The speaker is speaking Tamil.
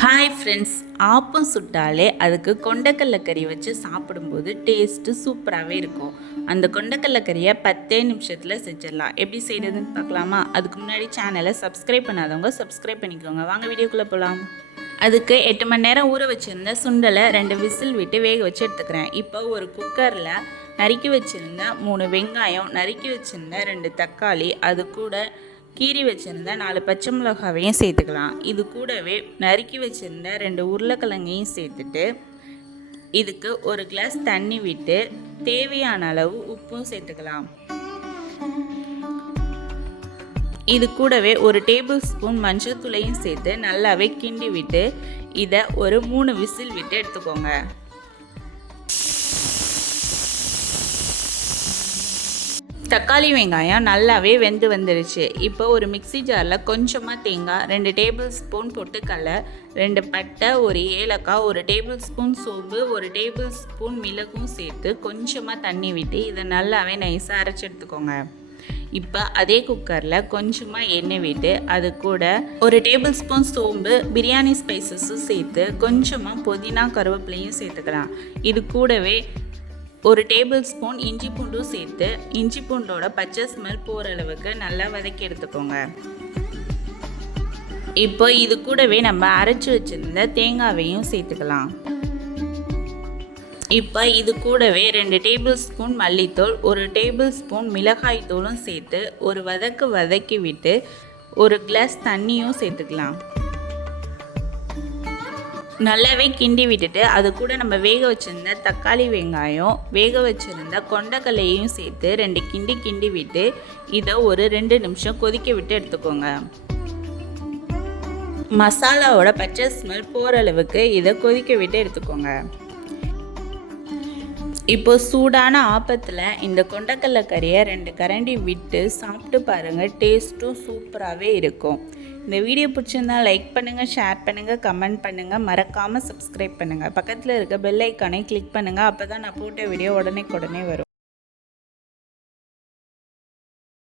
ஹாய் ஃப்ரெண்ட்ஸ் ஆப்பம் சுட்டாலே அதுக்கு கொண்டக்கடலை கறி வச்சு சாப்பிடும்போது டேஸ்ட்டு சூப்பராகவே இருக்கும். அந்த கொண்டக்கடலை கறியை பத்தே நிமிஷத்தில் செஞ்சிடலாம். எப்படி செய்கிறதுன்னு பார்க்கலாமா? அதுக்கு முன்னாடி சேனலை சப்ஸ்கிரைப் பண்ணாதவங்க சப்ஸ்கிரைப் பண்ணிக்கோங்க. வாங்க வீடியோக்குள்ளே போகலாம் அதுக்கு எட்டு மணி நேரம் ஊற வச்சுருந்த சுண்டலை ரெண்டு விசில் விட்டு வேக வச்சு எடுத்துக்கிறேன். இப்போ ஒரு குக்கரில் நறுக்கி வச்சுருந்த மூணு வெங்காயம் நறுக்கி வச்சுருந்த ரெண்டு தக்காளி அது கூட கீறி வச்சுருந்த நாலு பச்சை மிளகாவையும் சேர்த்துக்கலாம். இது கூடவே நறுக்கி வச்சுருந்த ரெண்டு உருளைக்கிழங்கையும் சேர்த்துட்டு இதுக்கு ஒரு கிளாஸ் தண்ணி விட்டு தேவையான அளவு உப்பும் சேர்த்துக்கலாம். இது கூடவே ஒரு டேபிள் ஸ்பூன் மஞ்சள் தூளையும் சேர்த்து நல்லாவே கிண்டி விட்டு இதை ஒரு மூணு விசில் விட்டு எடுத்துக்கோங்க. தக்காளி வெங்காயம் நல்லாவே வெந்து வந்துருச்சு. இப்போ ஒரு மிக்ஸி ஜாரில் கொஞ்சமாக தேங்காய் ரெண்டு டேபிள் ஸ்பூன் பொட்டுக்கடலை ரெண்டு பட்டை ஒரு ஏலக்காய் ஒரு டேபிள் ஸ்பூன் சோம்பு ஒரு டேபிள் ஸ்பூன் மிளகும் சேர்த்து கொஞ்சமாக தண்ணி விட்டு இதை நல்லாவே நைஸாக அரைச்சி எடுத்துக்கோங்க. இப்போ அதே குக்கரில் கொஞ்சமாக எண்ணெய் விட்டு அது கூட ஒரு டேபிள் ஸ்பூன் சோம்பு பிரியாணி ஸ்பைசஸும் சேர்த்து கொஞ்சமாக புதினா கருவேப்பிலையும் சேர்த்துக்கலாம். இது கூடவே ஒரு டேபிள் ஸ்பூன் இஞ்சி பூண்டும் சேர்த்து இஞ்சி பூண்டோட பச்சை ஸ்மெல் போகிற அளவுக்கு நல்லா வதக்கி எடுத்துக்கோங்க. இப்போ இது கூடவே நம்ம அரைச்சி வச்சிருந்த தேங்காவையும் சேர்த்துக்கலாம். இப்போ இது கூடவே ரெண்டு டேபிள் ஸ்பூன் மல்லித்தூள் ஒரு டேபிள் ஸ்பூன் மிளகாய் தூளும் சேர்த்து ஒரு வதக்கு வதக்கி விட்டு ஒரு கிளாஸ் தண்ணியும் சேர்த்துக்கலாம். நல்லாவே கிண்டி விட்டுட்டு அது கூட நம்ம வேக வச்சுருந்த தக்காளி வெங்காயம் வேக வச்சுருந்த கொண்டக்கல்லையும் சேர்த்து ரெண்டு கிண்டி கிண்டி விட்டு இதை ஒரு ரெண்டு நிமிஷம் கொதிக்க விட்டு எடுத்துக்கோங்க. மசாலாவோட பச்சை ஸ்மெல் போகிற அளவுக்கு இதை கொதிக்க விட்டு எடுத்துக்கோங்க. இப்போ சூடான ஆப்பத்தில் இந்த கொண்டக்கடலை கறியை ரெண்டு கரண்டி விட்டு சாப்பிட்டு பாருங்கள் டேஸ்ட்டும் சூப்பராகவே இருக்கும். இந்த வீடியோ பிடிச்சிருந்தா லைக் பண்ணுங்கள் ஷேர் பண்ணுங்கள் கமெண்ட் பண்ணுங்கள் மறக்காமல் சப்ஸ்கிரைப் பண்ணுங்கள் பக்கத்தில் இருக்க பெல் ஐக்கானை கிளிக் பண்ணுங்கள் அப்போ தான் நான் போட்ட வீடியோ உடனே உடனே வரும்.